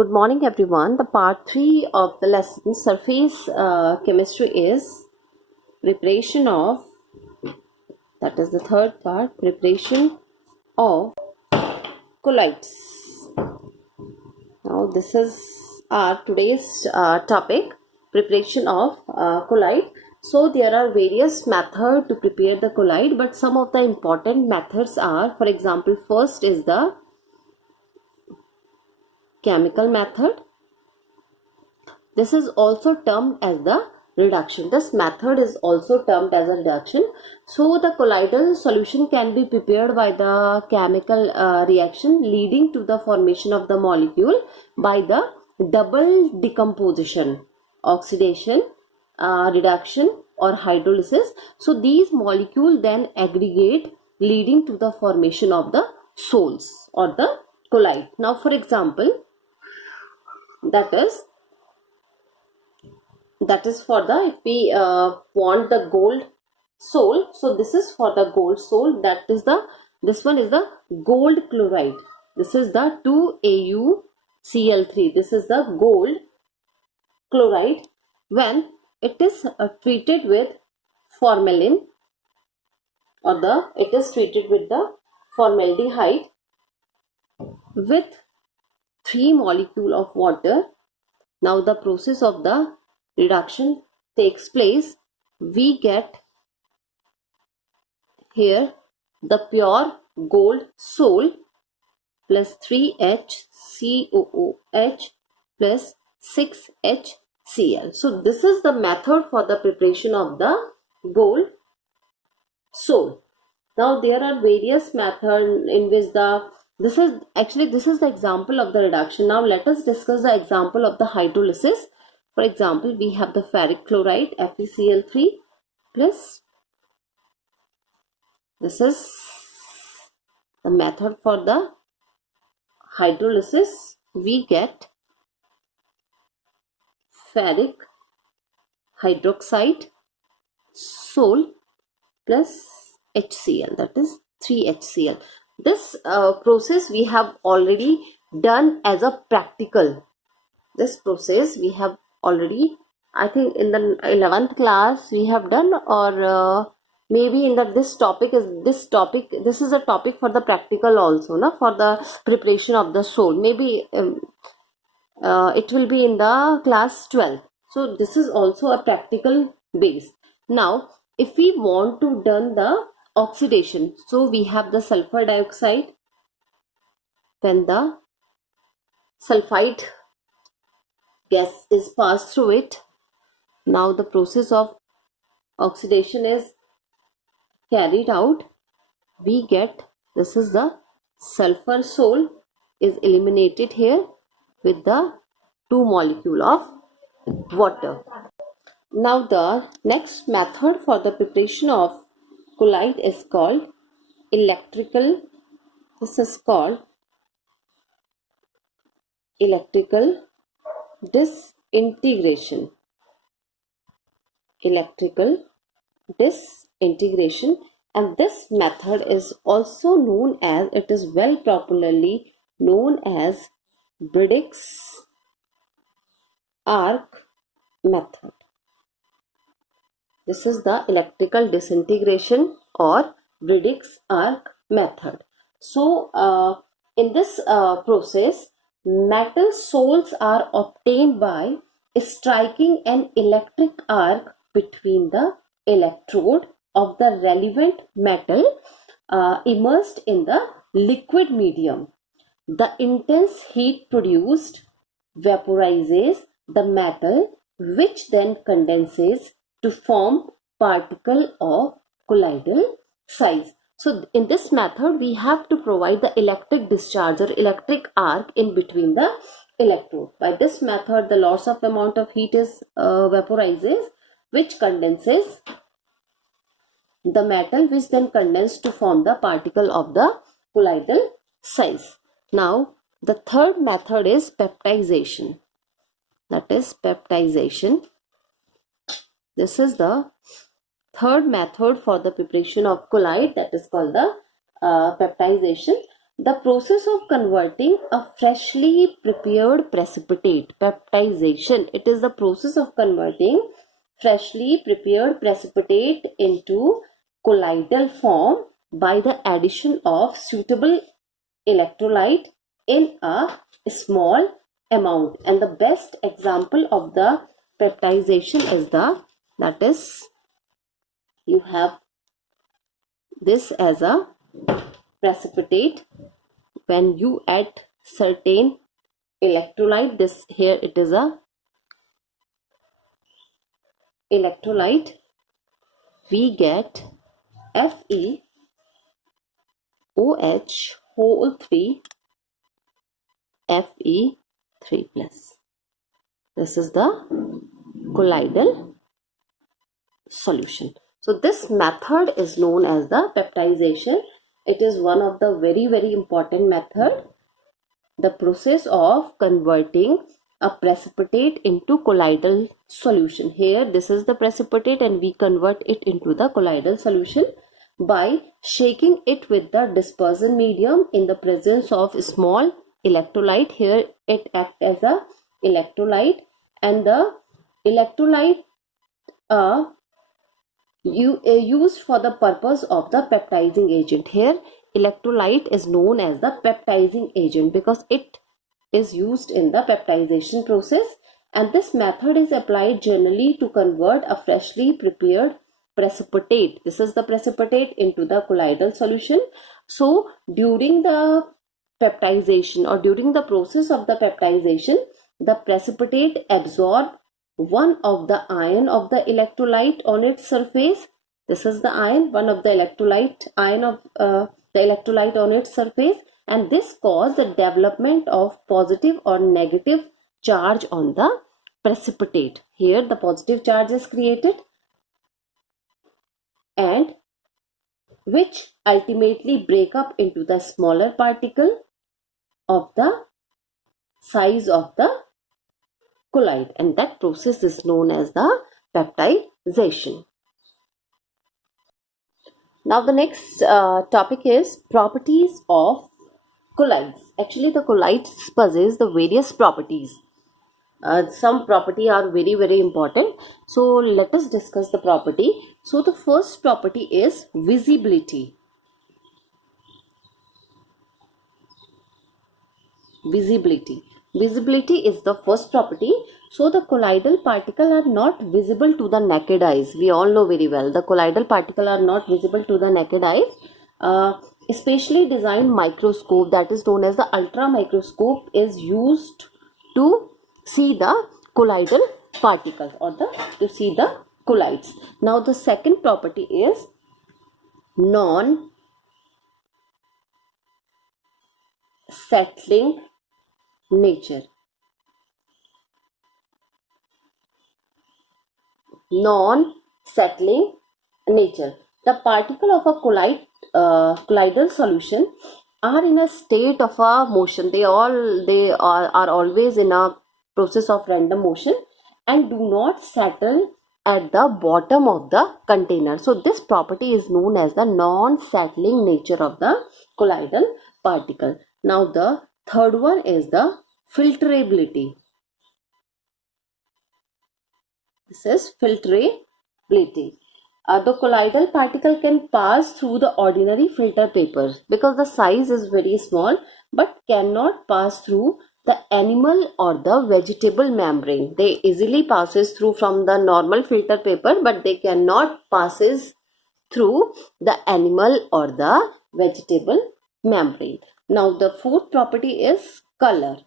Good morning, everyone. The part 3 of the lesson surface chemistry is preparation of, that is the third part, preparation of colloids. Now, this is our today's topic, preparation of colloid. So, there are various methods to prepare the colloid, but some of the important methods are, for example, first is the chemical method. This is also termed as the reduction. This method is also termed as a reduction. So the colloidal solution can be prepared by the chemical reaction leading to the formation of the molecule by the double decomposition, oxidation, reduction or hydrolysis. So these molecules then aggregate leading to the formation of the sols or the colloid. Now for example, that is for the, if we want the gold sol, so this is for the gold sol, that is the, this one is the gold chloride, this is the 2AuCl3, this is the gold chloride. When it is treated with formalin, or it is treated with the formaldehyde with 3 molecules of water. Now the process of the reduction takes place. We get here the pure gold sol plus 3HCOOH plus 6HCl. So this is the method for the preparation of the gold sol. Now there are various methods in which this is the example of the reduction. Now let us discuss the example of the hydrolysis. For example, we have the ferric chloride FeCl3 plus, this is the method for the hydrolysis. We get ferric hydroxide sol plus HCl, that is 3HCl. This process we have already done as a practical. This process we have already, I think in the 11th class we have done, or maybe in this topic is a topic for the practical also, no? For the preparation of the sol, maybe it will be in the class 12. So this is also a practical base. Now if we want to done the oxidation, so we have the sulfur dioxide. When the sulfide gas is passed through it, now the process of oxidation is carried out. We get, this is the sulfur sol is eliminated here with the 2 molecule of water. Now the next method for the preparation of colloid is called electrical. This is called electrical disintegration. Electrical disintegration, and this method is also known as, it is well popularly known as Briggs arc method. This is the electrical disintegration or Briggs arc method. So in this process, metal sols are obtained by striking an electric arc between the electrode of the relevant metal immersed in the liquid medium. The intense heat produced vaporizes the metal, which then condenses to form particle of colloidal size. So in this method we have to provide the electric discharge or electric arc in between the electrode. By this method the loss of amount of heat is vaporizes, which condenses the metal, which then condenses to form the particle of the colloidal size. Now the third method is peptidization. That is peptidization. This is the third method for the preparation of colloid, that is called the peptidization. The process of converting a freshly prepared precipitate, peptization. It is the process of converting freshly prepared precipitate into colloidal form by the addition of suitable electrolyte in a small amount. And the best example of the peptization is that is, you have this as a precipitate. When you add certain electrolyte, this here it is a electrolyte, we get FeOH whole 3 Fe3 plus. This is the colloidal solution. So this method is known as the peptization. It is one of the very important method. The process of converting a precipitate into colloidal solution. Here this is the precipitate and we convert it into the colloidal solution by shaking it with the dispersion medium in the presence of small electrolyte. Here it acts as a electrolyte, and the electrolyte used for the purpose of the peptizing agent. Here electrolyte is known as the peptizing agent because it is used in the peptization process, and this method is applied generally to convert a freshly prepared precipitate, this is the precipitate, into the colloidal solution. So during the peptization or during the process of the peptization, the precipitate absorb one of the ion of the electrolyte on its surface. This is the ion, one of the electrolyte ion of the electrolyte on its surface, and this causes the development of positive or negative charge on the precipitate. Here the positive charge is created, and which ultimately break up into the smaller particle of the size of the colloid, and that process is known as the peptization. Now the next topic is properties of colloids. Actually the colloids possess the various properties. Some property are very important. So let us discuss the property. So the first property is visibility. Visibility is the first property. So the colloidal particles are not visible to the naked eyes. We all know very well the colloidal particles are not visible to the naked eyes. Especially designed microscope, that is known as the ultra microscope, is used to see the colloidal particles or to see the colloids. Now the second property is non-settling nature. Non-settling nature. The particle of a colloidal solution are in a state of a motion. They are always in a process of random motion and do not settle at the bottom of the container. So this property is known as the non-settling nature of the colloidal particle. Now the third one is the filtrability. This is filtrability. The colloidal particle can pass through the ordinary filter paper because the size is very small, but cannot pass through the animal or the vegetable membrane. They easily passes through from the normal filter paper, but they cannot passes through the animal or the vegetable membrane. Now the fourth property is color.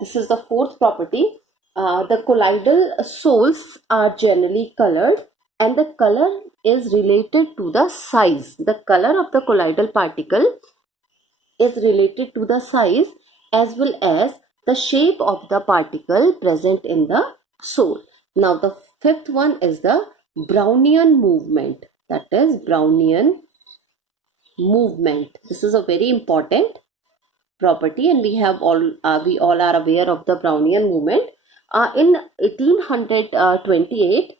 This is the fourth property. The colloidal sols are generally colored, and the color is related to the size. The color of the colloidal particle is related to the size as well as the shape of the particle present in the sol. Now the fifth one is the Brownian movement. That is Brownian movement. This is a very important property, and we all are aware of the Brownian movement. In 1828,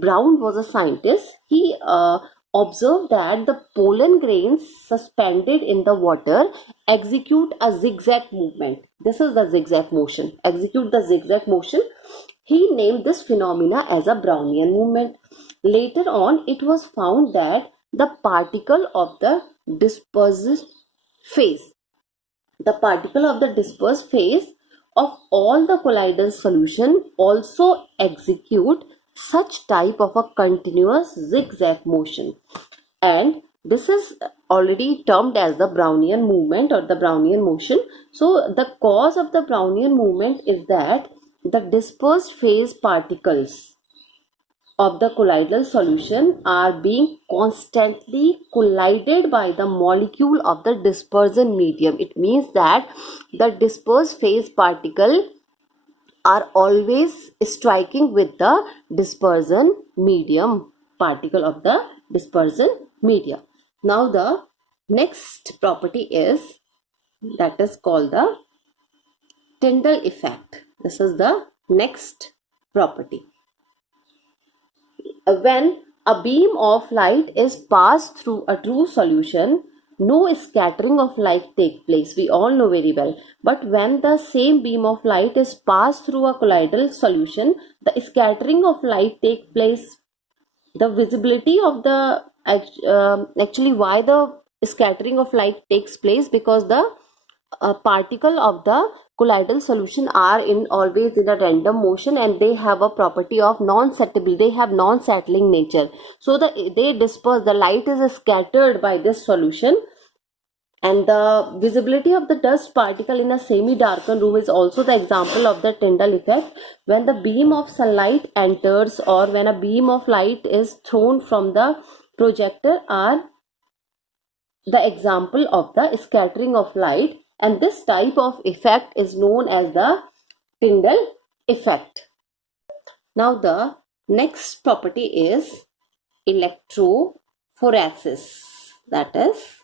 Brown was a scientist. He observe that the pollen grains suspended in the water execute a zigzag movement. This is the zigzag motion. Execute the zigzag motion. He named this phenomena as a Brownian movement. Later on, it was found that the particle of the dispersed phase, the particle of the dispersed phase of all the colloidal solution also execute such type of a continuous zigzag motion, and this is already termed as the Brownian movement or the Brownian motion. So the cause of the Brownian movement is that the dispersed phase particles of the colloidal solution are being constantly collided by the molecule of the dispersion medium. It means that the dispersed phase particle are always striking with the dispersion medium, particle of the dispersion media. Now the next property is, that is called the Tyndall effect. This is the next property. When a beam of light is passed through a true solution, no scattering of light takes place. We all know very well. But when the same beam of light is passed through a colloidal solution, the scattering of light takes place. The visibility of the actually why the scattering of light takes place, because the particle of the colloidal solution are in always in a random motion, and they have a property of non-settable. They have non-settling nature, so they disperse. The light is scattered by this solution, and the visibility of the dust particle in a semi-darkened room is also the example of the Tyndall effect. When the beam of sunlight enters, or when a beam of light is thrown from the projector, are the example of the scattering of light, and this type of effect is known as the Tyndall effect. Now the next property is electrophoresis. That is,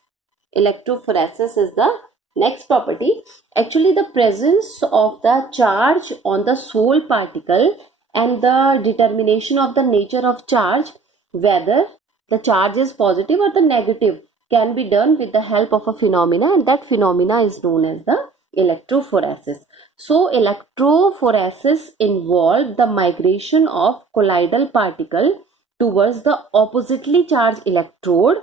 electrophoresis is the next property. Actually, the presence of the charge on the Sol particle and the determination of the nature of charge, whether the charge is positive or the negative, can be done with the help of a phenomena, and that phenomena is known as the electrophoresis. So electrophoresis involved the migration of colloidal particle towards the oppositely charged electrode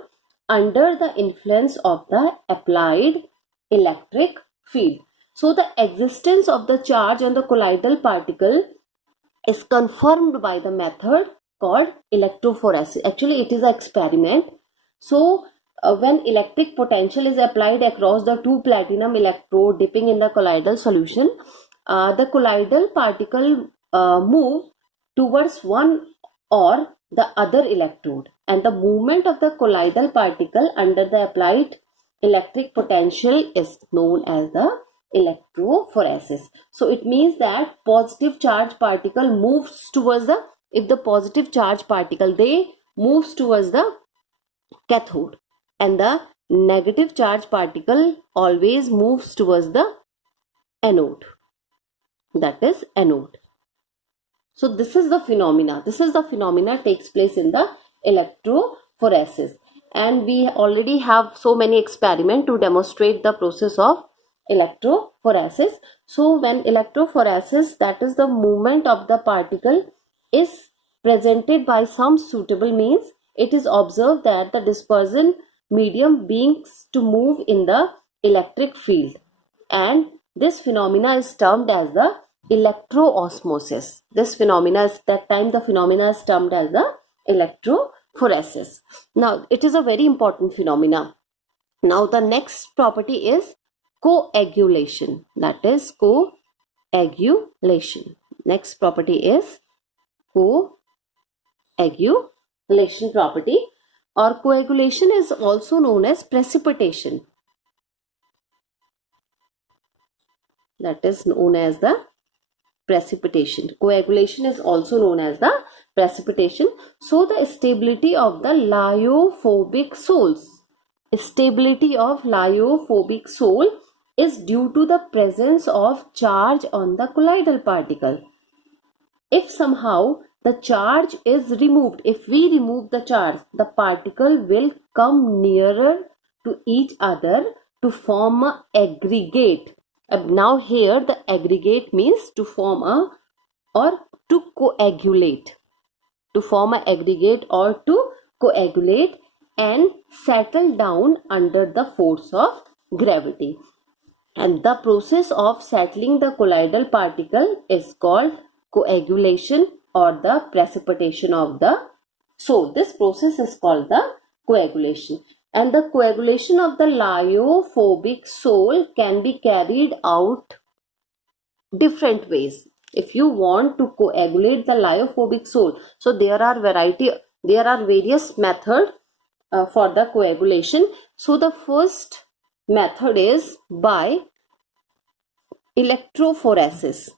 under the influence of the applied electric field. So the existence of the charge on the colloidal particle is confirmed by the method called electrophoresis. Actually, it is an experiment. So when electric potential is applied across the two platinum electrode dipping in the colloidal solution, the colloidal particle move towards one or the other electrode, and the movement of the colloidal particle under the applied electric potential is known as the electrophoresis. So it means that positive charge particle moves towards the, if the positive charge particle, they moves towards the cathode, and the negative charge particle always moves towards the anode, that is anode. So this is the phenomena. This is the phenomena takes place in the electrophoresis, and we already have so many experiments to demonstrate the process of electrophoresis. So when electrophoresis, that is the movement of the particle, is presented by some suitable means, it is observed that the dispersion medium begins to move in the electric field, and this phenomena is termed as the electroosmosis. This phenomena is, that time the phenomena is termed as the electrophoresis. Now it is a very important phenomena. Now the next property is coagulation. That is coagulation. Next property is coagulation property, or coagulation is also known as precipitation. That is known as the precipitation. Coagulation is also known as the precipitation. So the stability of the lyophobic soles, stability of lyophobic sole is due to the presence of charge on the colloidal particle. If somehow the charge is removed. If we remove the charge, the particle will come nearer to each other to form a aggregate. Now here the aggregate means to form a or to coagulate. To form an aggregate or to coagulate and settle down under the force of gravity. And the process of settling the colloidal particle is called coagulation or the precipitation of the soul. This process is called the coagulation. And the coagulation of the lyophobic soul can be carried out different ways. If you want to coagulate the lyophobic soul, so there are various methods for the coagulation. So the first method is by electrophoresis.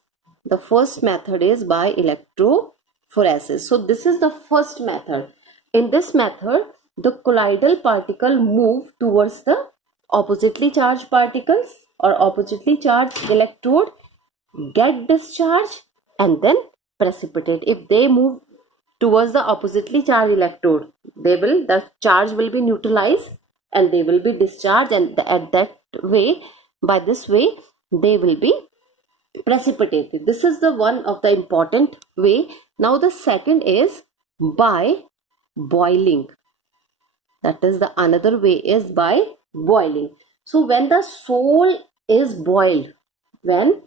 The first method is by electrophoresis. So this is the first method. In this method, the colloidal particle move towards the oppositely charged particles or oppositely charged electrode, get discharged and then precipitate. If they move towards the oppositely charged electrode, the charge will be neutralized and they will be discharged, and by this way they will be precipitated. This is the one of the important way. Now the second is by boiling. That is the another way is by boiling. So when the soul is boiled, the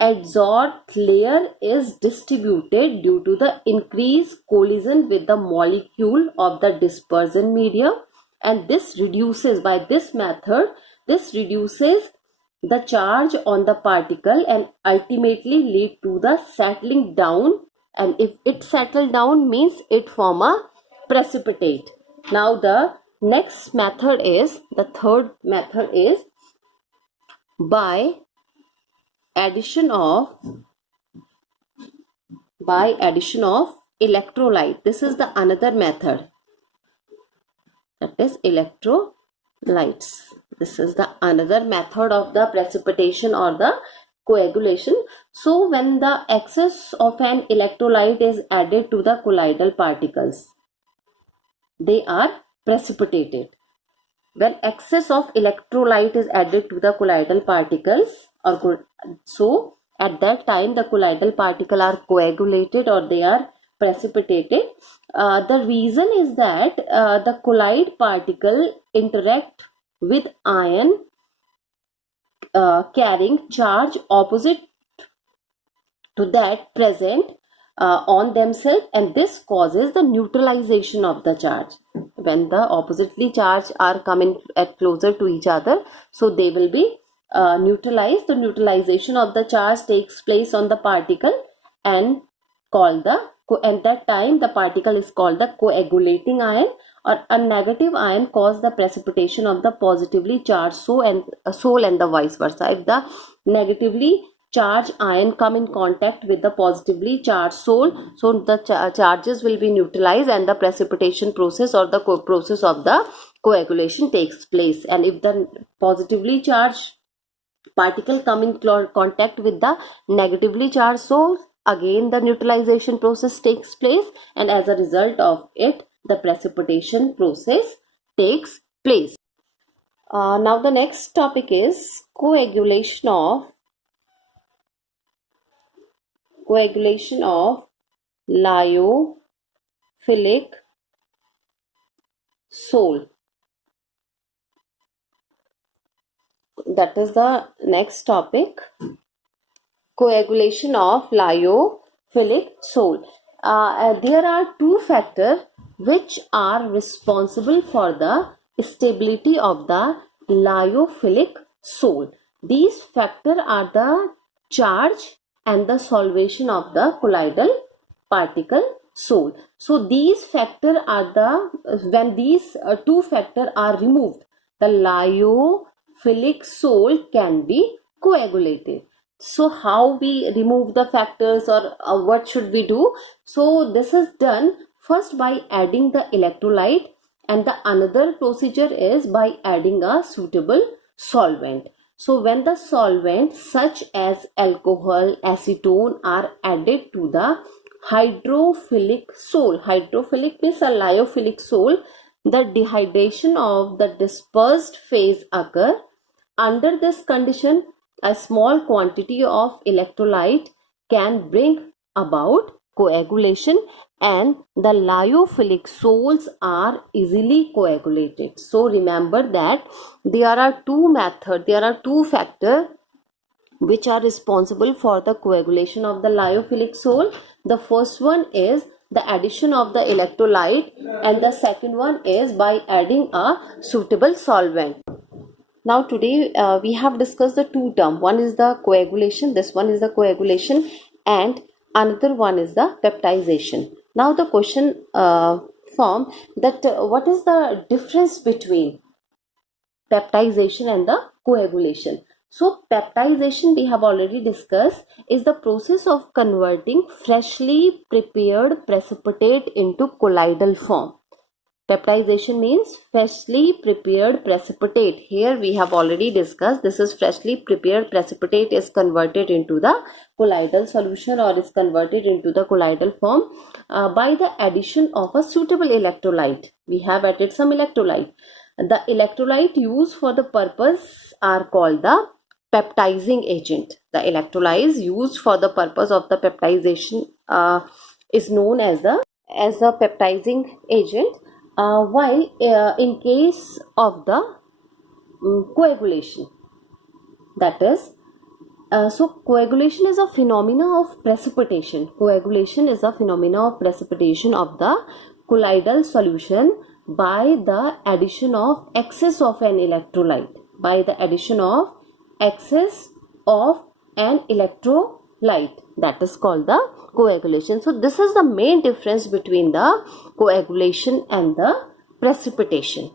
adsorbed layer is distributed due to the increased collision with the molecule of the dispersion medium, and this reduces the charge on the particle and ultimately lead to the settling down, and if it settle down means it form a precipitate. Now the next method is, the third method is by addition of electrolyte. This is the another method, that is electrolytes. This is the another method of the precipitation or the coagulation. So when the excess of an electrolyte is added to the colloidal particles, they are precipitated. When excess of electrolyte is added to the colloidal particles, so at that time the colloidal particles are coagulated or they are precipitated. The reason is that the colloid particle interact with ion carrying charge opposite to that present on themselves, and this causes the neutralization of the charge. When the oppositely charged are coming at closer to each other, so they will be neutralized. The neutralization of the charge takes place on the particle and at that time the particle is called the coagulating ion, or a negative ion cause the precipitation of the positively charged soul and the vice versa. If the negatively charged ion come in contact with the positively charged soul, so the charges will be neutralized and the precipitation process or the process of the coagulation takes place. And if the positively charged particle come in contact with the negatively charged soul, again the neutralization process takes place, and as a result of it the precipitation process takes place. Now the next topic is coagulation of lyophilic soul. That is the next topic, coagulation of lyophilic soul. There are two factors which are responsible for the stability of the lyophilic soul. These factors are the charge and the solvation of the colloidal particle soul. So these factors are when these two factors are removed, the lyophilic soul can be coagulated. So how we remove the factors, or what should we do? So this is done first by adding the electrolyte, and the another procedure is by adding a suitable solvent. So when the solvent such as alcohol, acetone are added to the hydrophilic sole, hydrophilic means a lyophilic sole, the dehydration of the dispersed phase occur. Under this condition, a small quantity of electrolyte can bring about coagulation, and the lyophilic soles are easily coagulated. So remember that there are two factors which are responsible for the coagulation of the lyophilic sole. The first one is the addition of the electrolyte, and the second one is by adding a suitable solvent. Now today we have discussed the two terms. One is the coagulation, this one is the coagulation, and another one is the peptization. Now the question form that what is the difference between peptization and the coagulation? So peptization, we have already discussed, is the process of converting freshly prepared precipitate into colloidal form. Peptization means freshly prepared precipitate. Here we have already discussed, this is freshly prepared precipitate is converted into the colloidal solution or is converted into the colloidal form by the addition of a suitable electrolyte. We have added some electrolyte. The electrolyte used for the purpose are called the peptizing agent. The electrolytes used for the purpose of the peptization is known as the peptizing agent. While in case of the coagulation, that is, so coagulation is a phenomena of precipitation. Coagulation is a phenomena of precipitation of the colloidal solution by the addition of excess of an electrolyte. By the addition of excess of an electrolyte, that is called the coagulation. So this is the main difference between the coagulation and the precipitation.